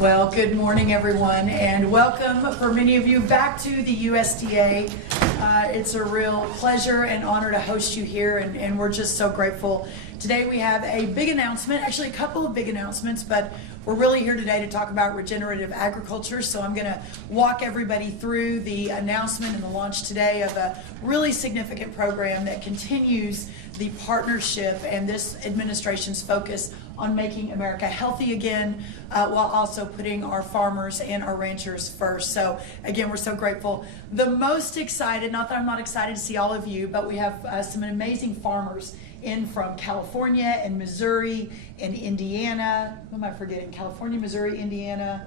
Well, good morning, everyone, and welcome for many of you back to the USDA. It's a real pleasure and honor to host you here, and we're just so grateful. Today we have a big announcement, actually a couple of big announcements, but we're really here today to talk about regenerative agriculture. So I'm going to walk everybody through the announcement and the launch today of a really significant program that continues the partnership and this administration's focus on making America healthy again, while also putting our farmers and our ranchers first. So again, we're so grateful. The most excited, not that I'm not excited to see all of you, but we have some amazing farmers in from California and Missouri and Indiana. Who am I forgetting? California, Missouri, Indiana.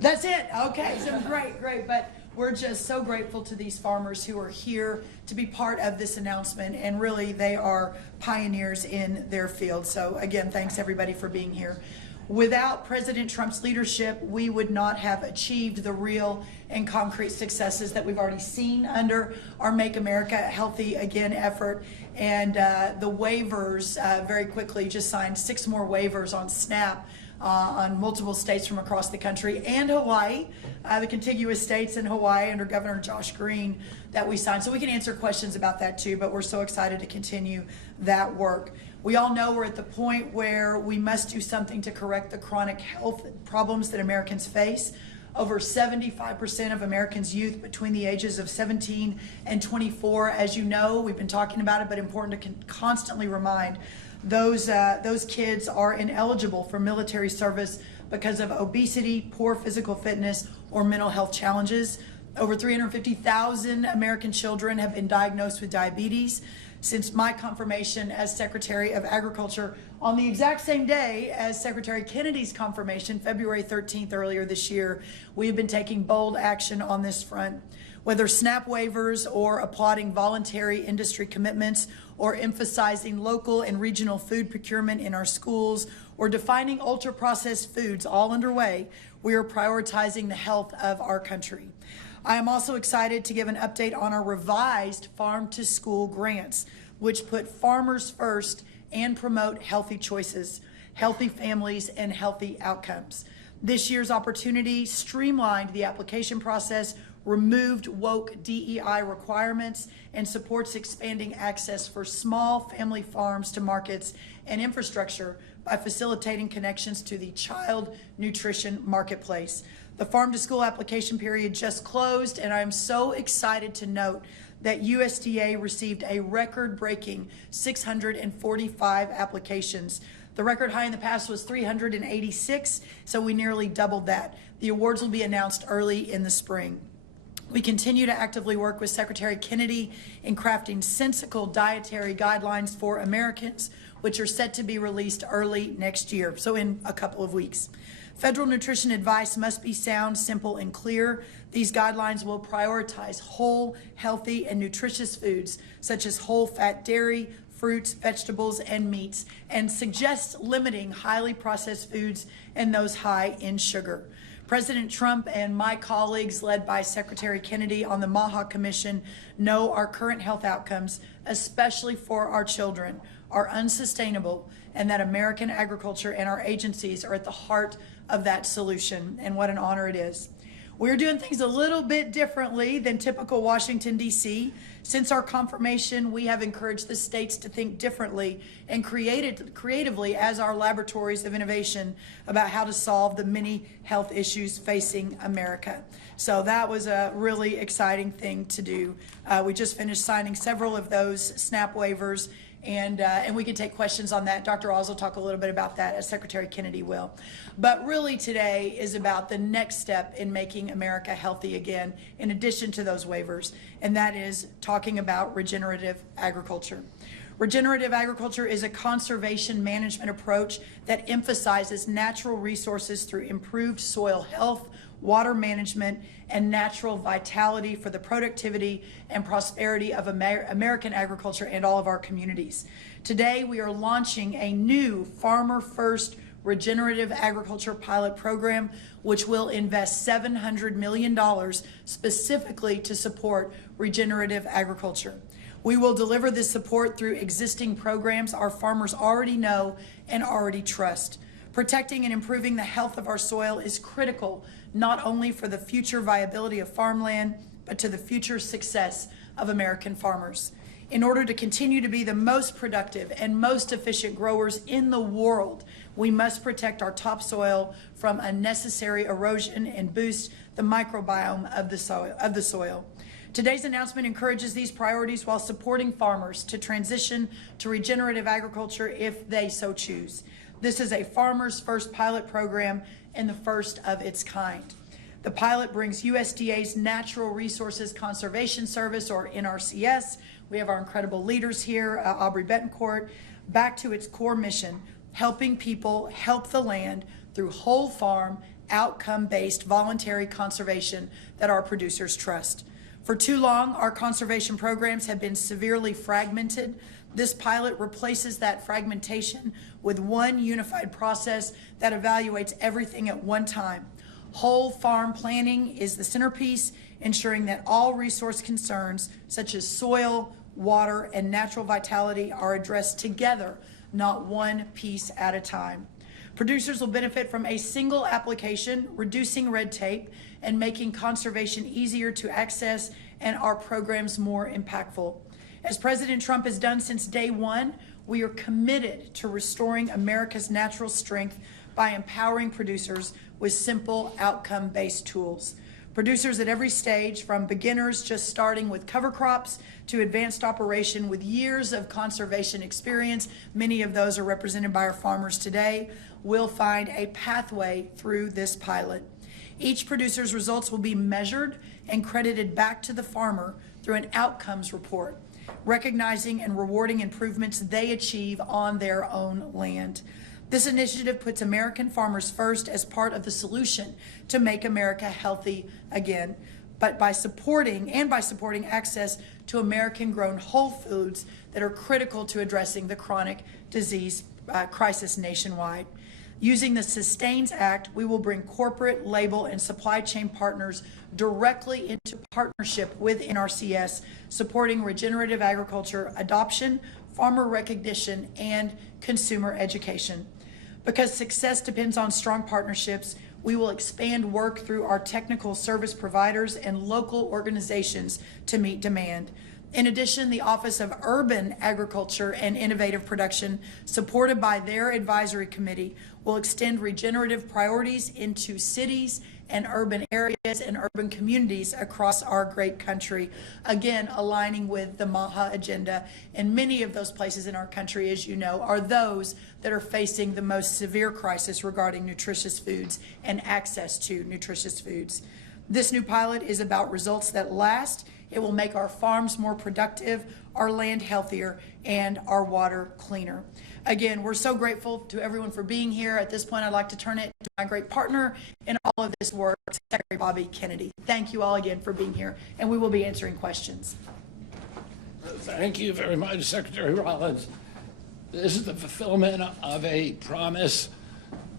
That's it. Okay, so great. But we're just so grateful to these farmers who are here to be part of this announcement, and really they are pioneers in their field. So again, thanks everybody for being here. Without President Trump's leadership, we would not have achieved the real and concrete successes that we've already seen under our Make America Healthy Again effort. And the waivers, very quickly, just signed 6 more waivers on SNAP on multiple states from across the country, and Hawaii, the contiguous states in Hawaii under Governor Josh Green that we signed. So we can answer questions about that too, but we're so excited to continue that work. We all know we're at the point where we must do something to correct the chronic health problems that Americans face. Over 75% of Americans' youth between the ages of 17 and 24, as you know, we've been talking about it, but important to constantly remind, those kids are ineligible for military service because of obesity, poor physical fitness, or mental health challenges. Over 350,000 American children have been diagnosed with diabetes. Since my confirmation as Secretary of Agriculture on the exact same day as Secretary Kennedy's confirmation, February 13th earlier this year, we have been taking bold action on this front. Whether SNAP waivers or applauding voluntary industry commitments or emphasizing local and regional food procurement in our schools or defining ultra-processed foods, all underway, we are prioritizing the health of our country. I am also excited to give an update on our revised farm-to-school grants, which put farmers first and promote healthy choices, healthy families, and healthy outcomes. This year's opportunity streamlined the application process, removed woke DEI requirements, and supports expanding access for small family farms to markets and infrastructure by facilitating connections to the child nutrition marketplace. The farm to school application period just closed, and I am so excited to note that USDA received a record-breaking 645 applications. The record high in the past was 386, so we nearly doubled that. The awards will be announced early in the spring. We continue to actively work with Secretary Kennedy in crafting sensible dietary guidelines for Americans, which are set to be released early next year, so in a couple of weeks. Federal nutrition advice must be sound, simple, and clear. These guidelines will prioritize whole, healthy, and nutritious foods, such as whole fat dairy, fruits, vegetables, and meats, and suggest limiting highly processed foods and those high in sugar. President Trump and my colleagues, led by Secretary Kennedy on the MAHA Commission, know our current health outcomes, especially for our children, are unsustainable, and that American agriculture and our agencies are at the heart of that solution, and what an honor it is. We're doing things a little bit differently than typical Washington, D.C. Since our confirmation, we have encouraged the states to think differently and creatively as our laboratories of innovation about how to solve the many health issues facing America. So that was a really exciting thing to do. We just finished signing several of those SNAP waivers, and we can take questions on that. Dr. Oz will talk a little bit about that, as Secretary Kennedy will. But really today is about the next step in making America healthy again, in addition to those waivers, and that is talking about regenerative agriculture. Regenerative agriculture is a conservation management approach that emphasizes natural resources through improved soil health, water management, and natural vitality for the productivity and prosperity of American agriculture and all of our communities. Today, we are launching a new Farmer First Regenerative Agriculture Pilot Program, which will invest $700 million specifically to support regenerative agriculture. We will deliver this support through existing programs our farmers already know and already trust. Protecting and improving the health of our soil is critical, not only for the future viability of farmland, but to the future success of American farmers. In order to continue to be the most productive and most efficient growers in the world, we must protect our topsoil from unnecessary erosion and boost the microbiome of the soil. Today's announcement encourages these priorities while supporting farmers to transition to regenerative agriculture if they so choose. This is a Farmers First pilot program and the first of its kind. The pilot brings USDA's Natural Resources Conservation Service, or NRCS, we have our incredible leaders here, Aubrey Betancourt, back to its core mission, helping people help the land through whole farm, outcome-based voluntary conservation that our producers trust. For too long, our conservation programs have been severely fragmented. This pilot replaces that fragmentation with one unified process that evaluates everything at one time. Whole farm planning is the centerpiece, ensuring that all resource concerns such as soil, water, and natural vitality are addressed together, not one piece at a time. Producers will benefit from a single application, reducing red tape and making conservation easier to access and our programs more impactful. As President Trump has done since day one, we are committed to restoring America's natural strength by empowering producers with simple outcome-based tools. Producers at every stage, from beginners just starting with cover crops to advanced operation with years of conservation experience, many of those are represented by our farmers today, will find a pathway through this pilot. Each producer's results will be measured and credited back to the farmer through an outcomes report, recognizing and rewarding improvements they achieve on their own land. This initiative puts American farmers first as part of the solution to make America healthy again, but by supporting access to American-grown whole foods that are critical to addressing the chronic disease crisis nationwide. Using the Sustains Act, we will bring corporate, label, and supply chain partners directly into partnership with NRCS, supporting regenerative agriculture adoption, farmer recognition, and consumer education. Because success depends on strong partnerships, we will expand work through our technical service providers and local organizations to meet demand. In addition, the Office of Urban Agriculture and Innovative Production, supported by their advisory committee, will extend regenerative priorities into cities and urban areas and urban communities across our great country, again aligning with the MAHA agenda. And many of those places in our country, as you know, are those that are facing the most severe crisis regarding nutritious foods and access to nutritious foods. This new pilot is about results that last. It will make our farms more productive, our land healthier, and our water cleaner. Again, we're so grateful to everyone for being here. At this point, I'd like to turn it to my great partner in all of this work, Secretary Bobby Kennedy. Thank you all again for being here, and we will be answering questions. Thank you very much, Secretary Rollins. This is the fulfillment of a promise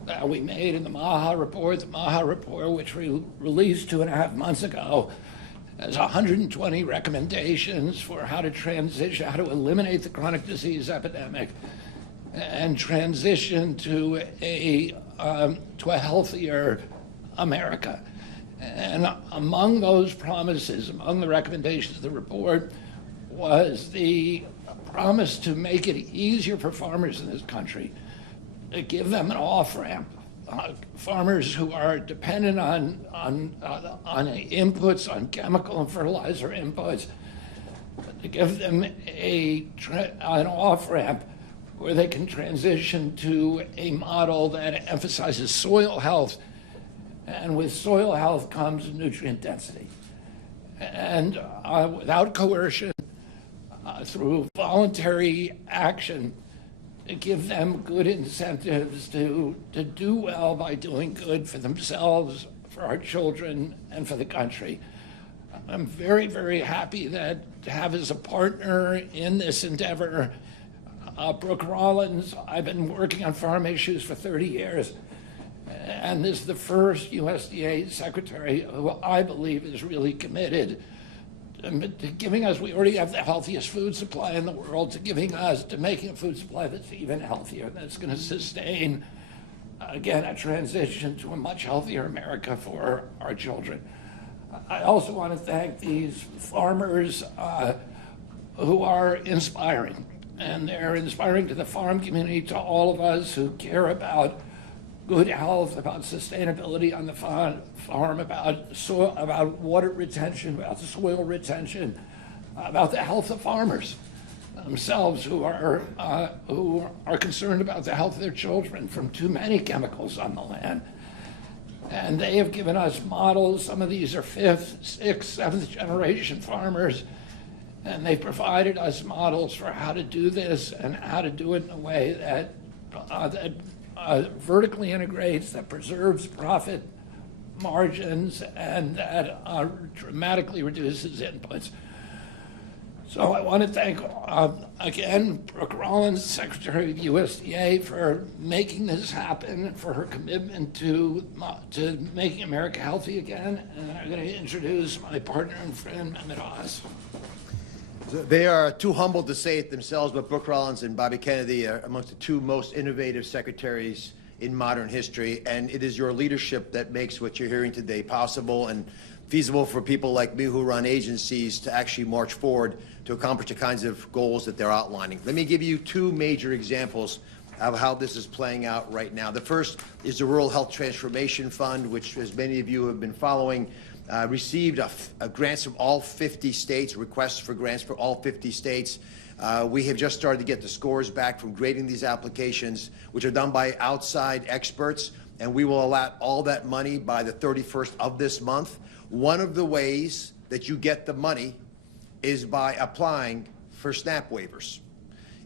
that we made in the MAHA report, which we released 2.5 months ago, has 120 recommendations for how to transition, how to eliminate the chronic disease epidemic and transition to a healthier America. And among those promises, among the recommendations of the report, was the promise to make it easier for farmers in this country, to give them an off-ramp. Farmers who are dependent on inputs, on chemical and fertilizer inputs, to give them an off-ramp where they can transition to a model that emphasizes soil health, and with soil health comes nutrient density. And without coercion, through voluntary action, to give them good incentives to do well by doing good for themselves, for our children, and for the country. I'm very, very happy to have as a partner in this endeavor Brooke Rollins. I've been working on farm issues for 30 years, and this is the first USDA secretary who I believe is really committed to giving us, we already have the healthiest food supply in the world, to making a food supply that's even healthier, that's going to sustain again, a transition to a much healthier America for our children. I also want to thank these farmers who are inspiring, and they're inspiring to the farm community, to all of us who care about good health, about sustainability on the farm, about soil, about water retention, about soil retention, about the health of farmers themselves who are concerned about the health of their children from too many chemicals on the land. And they have given us models. Some of these are 5th, 6th, 7th generation farmers, and they've provided us models for how to do this and how to do it in a way that vertically integrates, that preserves profit margins, and that dramatically reduces inputs. So I want to thank, again, Brooke Rollins, Secretary of USDA, for making this happen, for her commitment to making America healthy again. And I'm going to introduce my partner and friend, MAHA. They are too humble to say it themselves, but Brooke Rollins and Bobby Kennedy are amongst the 2 most innovative secretaries in modern history, and it is your leadership that makes what you're hearing today possible and feasible for people like me who run agencies to actually march forward to accomplish the kinds of goals that they're outlining. Let me give you 2 major examples of how this is playing out right now. The first is the Rural Health Transformation Fund, which, as many of you have been following, received grants from all 50 states, requests for grants for all 50 states. We have just started to get the scores back from grading these applications, which are done by outside experts, and we will allot all that money by the 31st of this month. One of the ways that you get the money is by applying for SNAP waivers.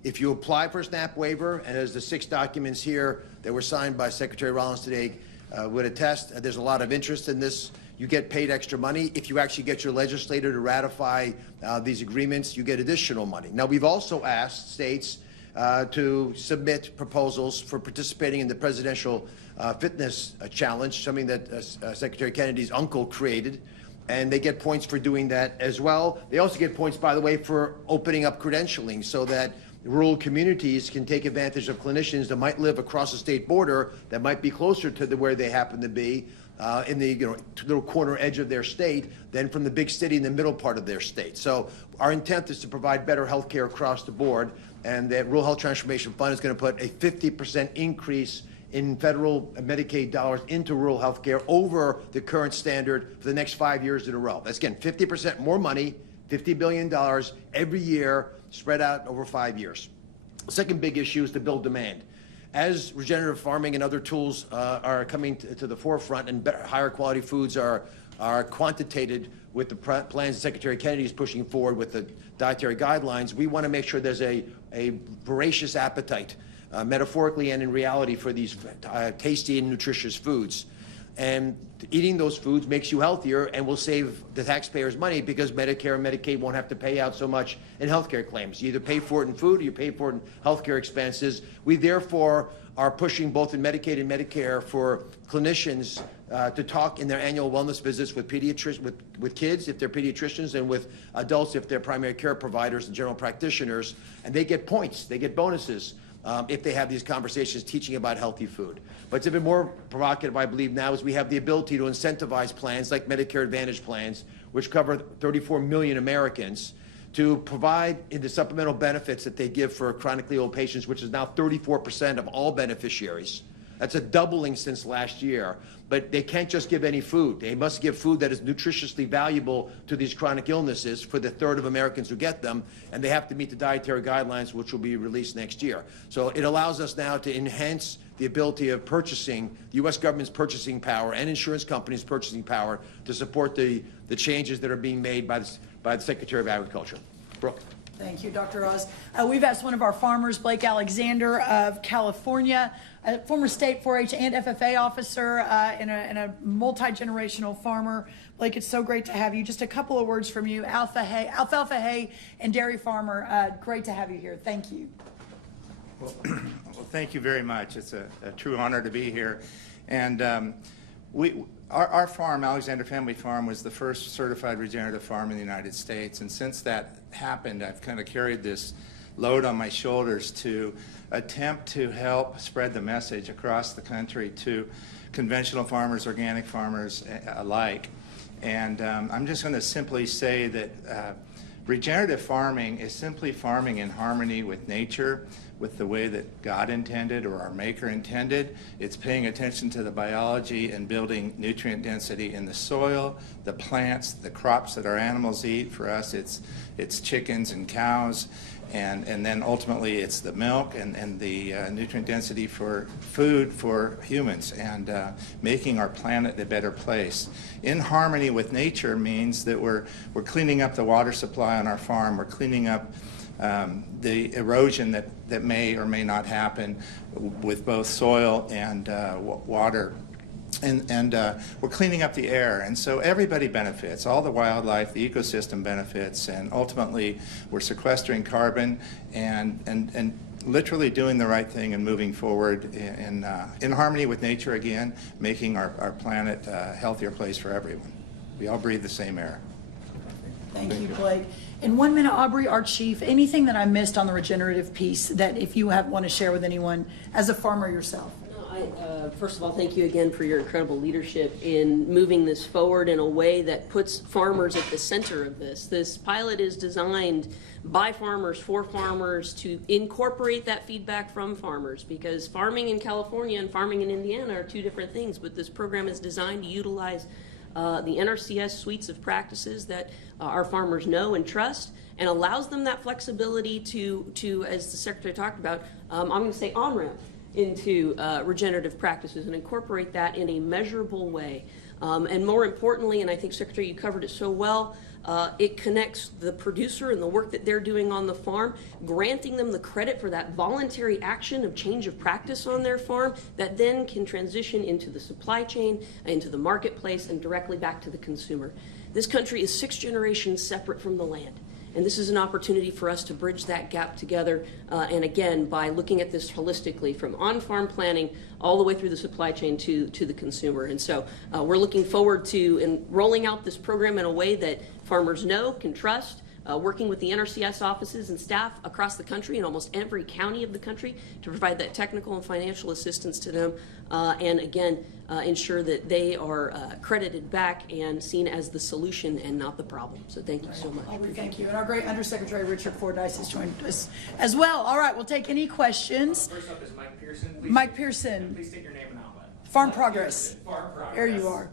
If you apply for a SNAP waiver, and as the 6 documents here that were signed by Secretary Rollins today would attest, there's a lot of interest in this. You get paid extra money. If you actually get your legislator to ratify these agreements, you get additional money. Now, we've also asked states to submit proposals for participating in the Presidential Fitness Challenge, something that Secretary Kennedy's uncle created, and they get points for doing that as well. They also get points, by the way, for opening up credentialing so that rural communities can take advantage of clinicians that might live across the state border, that might be closer to where they happen to be, in the little corner edge of their state than from the big city in the middle part of their state. So our intent is to provide better health care across the board, and that Rural Health Transformation Fund is going to put a 50% increase in federal and Medicaid dollars into rural health care over the current standard for the next 5 years in a row. That's, again, 50% more money, $50 billion every year, spread out over 5 years. The second big issue is to build demand. As regenerative farming and other tools are coming to the forefront, and higher quality foods are quantitated with the plans that Secretary Kennedy is pushing forward with the dietary guidelines, we want to make sure there's a voracious appetite, metaphorically and in reality, for these tasty and nutritious foods. And eating those foods makes you healthier and will save the taxpayers money, because Medicare and Medicaid won't have to pay out so much in healthcare claims. You either pay for it in food or you pay for it in healthcare expenses. We therefore are pushing both in Medicaid and Medicare for clinicians to talk in their annual wellness visits with with kids if they're pediatricians, and with adults if they're primary care providers and general practitioners, and they get points, they get bonuses if they have these conversations teaching about healthy food. But it's even more provocative, I believe, now, is we have the ability to incentivize plans like Medicare Advantage plans, which cover 34 million Americans, to provide in the supplemental benefits that they give for chronically ill patients, which is now 34% of all beneficiaries. That's a doubling since last year. But they can't just give any food. They must give food that is nutritiously valuable to these chronic illnesses for the third of Americans who get them, and they have to meet the dietary guidelines, which will be released next year. So it allows us now to enhance the ability of purchasing, the U.S. government's purchasing power and insurance companies' purchasing power to support the changes that are being made by the Secretary of Agriculture. Brooke. Thank you, Dr. Oz. We've asked one of our farmers, Blake Alexander of California, a former state 4-H and FFA officer, and a multi-generational farmer. Blake, it's so great to have you. Just a couple of words from you. Alfalfa hay and dairy farmer, great to have you here. Thank you. Well, thank you very much. It's a true honor to be here. And our farm, Alexander Family Farm, was the first certified regenerative farm in the United States. And since that happened, I've kind of carried this load on my shoulders to attempt to help spread the message across the country to conventional farmers, organic farmers alike. And I'm just going to simply say that regenerative farming is simply farming in harmony with nature, with the way that God intended or our Maker intended. It's paying attention to the biology and building nutrient density in the soil, the plants, the crops that our animals eat. For us, it's chickens and cows, and then ultimately it's the milk and the nutrient density for food for humans, and making our planet a better place. In harmony with nature means that we're cleaning up the water supply on our farm, we're cleaning up the erosion that may or may not happen with both soil and water. And we're cleaning up the air, and so everybody benefits. All the wildlife, the ecosystem benefits, and ultimately we're sequestering carbon and literally doing the right thing and moving forward in harmony with nature again, making our planet a healthier place for everyone. We all breathe the same air. Thank you, Blake. In 1 minute, Aubrey, our chief, anything that I missed on the regenerative piece that if you want to share with anyone as a farmer yourself? First of all, thank you again for your incredible leadership in moving this forward in a way that puts farmers at the center of this. This pilot is designed by farmers for farmers to incorporate that feedback from farmers, because farming in California and farming in Indiana are two different things, but this program is designed to utilize the NRCS suites of practices that our farmers know and trust, and allows them that flexibility to as the Secretary talked about, I'm going to say on-ramp into regenerative practices and incorporate that in a measurable way. And more importantly, and I think, Secretary, you covered it so well, it connects the producer and the work that they're doing on the farm, granting them the credit for that voluntary action of change of practice on their farm that then can transition into the supply chain, into the marketplace, and directly back to the consumer. This country is 6 generations separate from the land. And this is an opportunity for us to bridge that gap together, and again, by looking at this holistically from on-farm planning all the way through the supply chain to the consumer. And so we're looking forward to rolling out this program in a way that farmers know, can trust, working with the NRCS offices and staff across the country in almost every county of the country to provide that technical and financial assistance to them, and again, ensure that they are credited back and seen as the solution and not the problem. So thank you so much. Aubrey, thank you. And our great Undersecretary Richard Fordyce has joined us as well. All right, we'll take any questions. First up is Mike Pearson. Mike Pearson. Please state your name and outlet. Farm Progress. Farm Progress. There you are.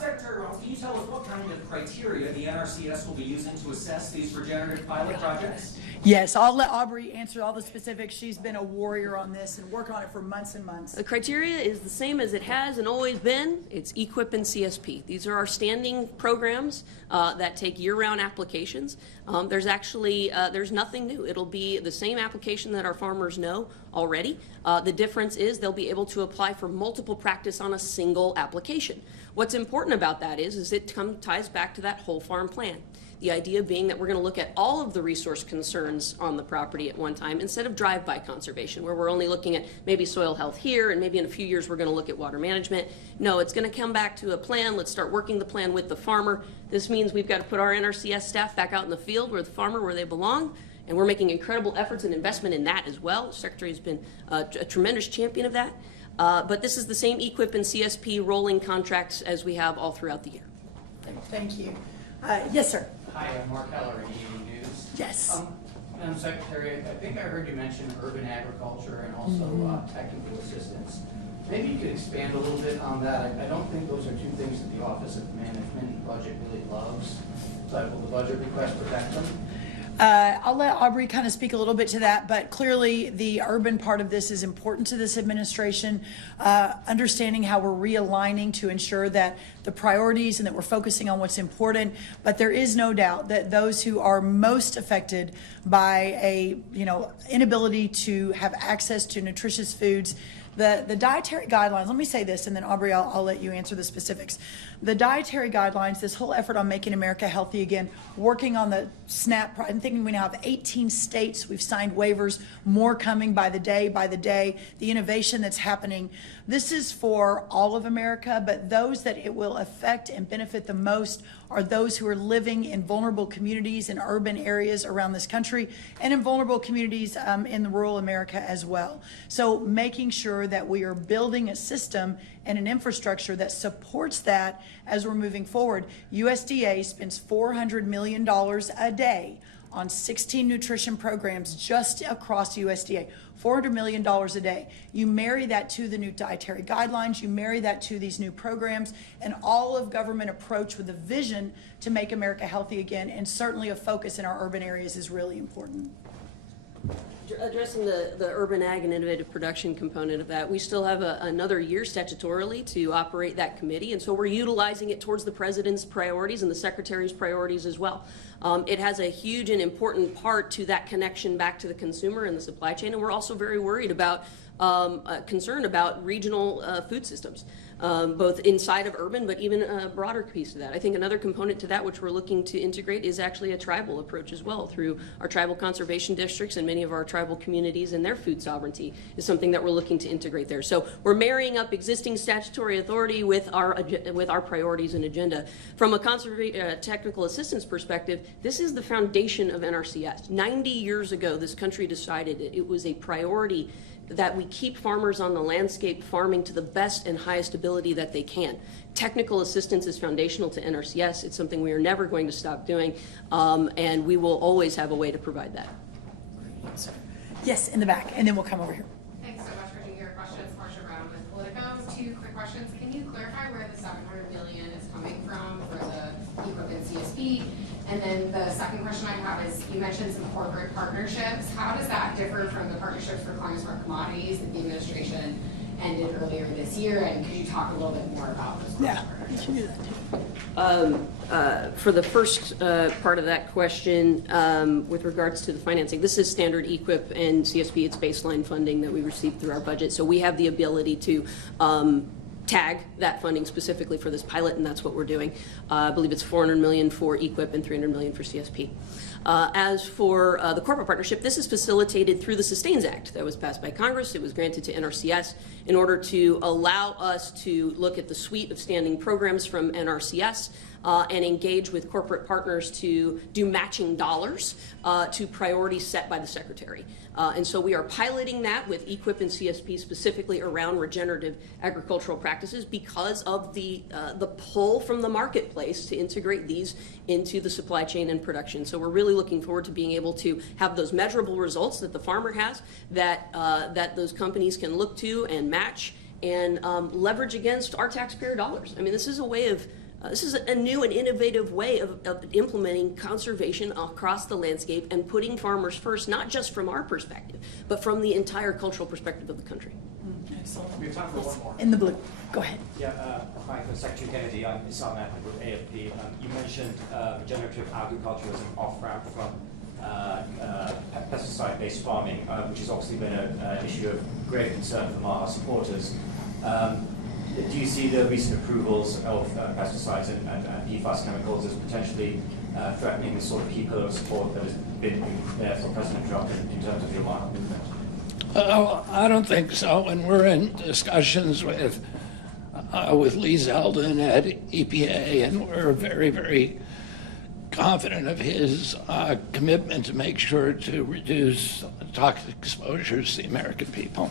Secretary Rollins, can you tell us what kind of criteria the NRCS will be using to assess these regenerative pilot projects? Yes, I'll let Aubrey answer all the specifics. She's been a warrior on this and working on it for months and months. The criteria is the same as it has and always been. It's EQIP and CSP. These are our standing programs that take year-round applications. There's actually, there's nothing new. It'll be the same application that our farmers know already. The difference is they'll be able to apply for multiple practice on a single application. What's important about that is it ties back to that whole farm plan. The idea being that we're going to look at all of the resource concerns on the property at one time instead of drive-by conservation, where we're only looking at maybe soil health here and maybe in a few years we're going to look at water management. No, it's going to come back to a plan. Let's start working the plan with the farmer. This means we've got to put our NRCS staff back out in the field where the farmer, where they belong, and we're making incredible efforts and investment in that as well. The Secretary has been a tremendous champion of that. But this is the same EQIP and CSP rolling contracts as we have all throughout the year. Thank you. Yes, sir. Hi, I'm Mark Heller, Evening News. Yes. Madam Secretary, I think I heard you mention urban agriculture and also technical assistance. Maybe you could expand a little bit on that. I don't think those are two things that the Office of Management and Budget really loves, but will the budget request protect them? I'll let Aubrey kind of speak a little bit to that, but clearly the urban part of this is important to this administration, understanding how we're realigning to ensure that the priorities and that we're focusing on what's important. But there is no doubt that those who are most affected by a inability to have access to nutritious foods, the dietary guidelines, let me say this, and then Aubrey, I'll let you answer the specifics. The dietary guidelines, this whole effort on making America healthy again, working on the SNAP, I'm thinking we now have 18 states, we've signed waivers, more coming by the day, the innovation that's happening. This is for all of America, but those that it will affect and benefit the most are those who are living in vulnerable communities in urban areas around this country and in vulnerable communities in the rural America as well. So making sure that we are building a system and an infrastructure that supports that as we're moving forward. USDA spends $400 million a day on 16 nutrition programs just across USDA. $400 million a day. You marry that to the new dietary guidelines, you marry that to these new programs, and all of government approach with a vision to make America healthy again, and certainly a focus in our urban areas is really important. Addressing the urban ag and innovative production component of that, we still have another year statutorily to operate that committee, and so we're utilizing it towards the president's priorities and the secretary's priorities as well. It has a huge and important part to that connection back to the consumer and the supply chain, and we're also very worried about, concerned about regional food systems. Both inside of urban, but even a broader piece of that. I think another component to that, which we're looking to integrate, is actually a tribal approach as well, through our tribal conservation districts and many of our tribal communities, and their food sovereignty is something that we're looking to integrate there. So we're marrying up existing statutory authority with our priorities and agenda. From a technical assistance perspective, this is the foundation of NRCS. 90 years ago, this country decided it was a priority that we keep farmers on the landscape farming to the best and highest ability that they can. Technical assistance is foundational to NRCS. It's something we are never going to stop doing, and we will always have a way to provide that. Yes, in the back, and then we'll come over here. Thanks so much for taking our questions. Marcia Brown with Politico. 2 quick questions. Can you clarify where the $700 million is coming from for the EQIP and CSP? And then the second question I have is, you mentioned some corporate partnerships. How does that differ from the partnerships for climate smart commodities that the administration ended earlier this year? And could you talk a little bit more about those corporate partnerships? You can do that too. For the first part of that question, with regards to the financing, this is standard EQIP and CSP. It's baseline funding that we receive through our budget. So we have the ability to tag that funding specifically for this pilot, and that's what we're doing. I believe it's $400 million for EQIP and $300 million for CSP. As for the corporate partnership, this is facilitated through the Sustains Act that was passed by Congress. It was granted to NRCS in order to allow us to look at the suite of standing programs from NRCS and engage with corporate partners to do matching dollars to priorities set by the Secretary. And so we are piloting that with EQIP and CSP specifically around regenerative agricultural practices because of the pull from the marketplace to integrate these into the supply chain and production. So we're really looking forward to being able to have those measurable results that the farmer has, that those companies can look to and match and leverage against our taxpayer dollars. I mean, this is a way of this is a new and innovative way of implementing conservation across the landscape and putting farmers first, not just from our perspective, but from the entire cultural perspective of the country. Excellent. We have time for one more. In the blue. Go ahead. Yeah, hi, Secretary Kennedy. I'm Isam Ahmed with AFP. You mentioned regenerative agriculture as an off-ramp from pesticide-based farming, which has obviously been an issue of great concern for MAHA supporters. Do you see the recent approvals of pesticides and PFAS chemicals as potentially threatening the sort of key pillar of support that has been there for President Trump in terms of the Obama movement? I don't think so. And we're in discussions with Lee Zeldin at EPA, and we're very, very confident of his commitment to make sure to reduce toxic exposures to the American people.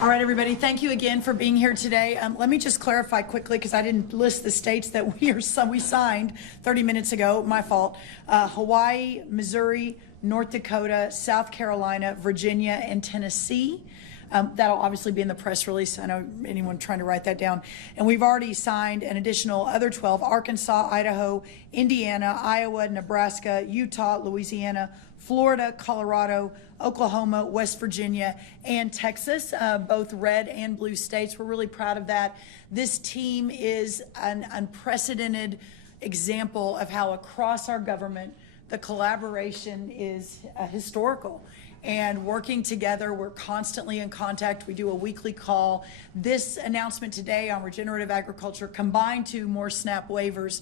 All right, everybody, thank you again for being here today. Let me just clarify quickly, because I didn't list the states that we signed 30 minutes ago, my fault. Hawaii, Missouri, North Dakota, South Carolina, Virginia, and Tennessee. That'll obviously be in the press release. I know anyone trying to write that down. And we've already signed an additional other 12, Arkansas, Idaho, Indiana, Iowa, Nebraska, Utah, Louisiana, Florida, Colorado, Oklahoma, West Virginia, and Texas, both red and blue states. We're really proud of that. This team is an unprecedented example of how across our government the collaboration is historical. and working together. We're constantly in contact. We do a weekly call. This announcement today on regenerative agriculture, combined to more SNAP waivers,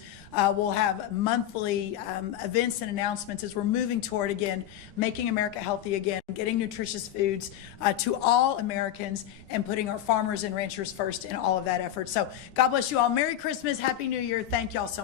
we'll have monthly events and announcements as we're moving toward, again, making America healthy again, getting nutritious foods to all Americans, and putting our farmers and ranchers first in all of that effort. So God bless you all. Merry Christmas. Happy New Year. Thank y'all so much.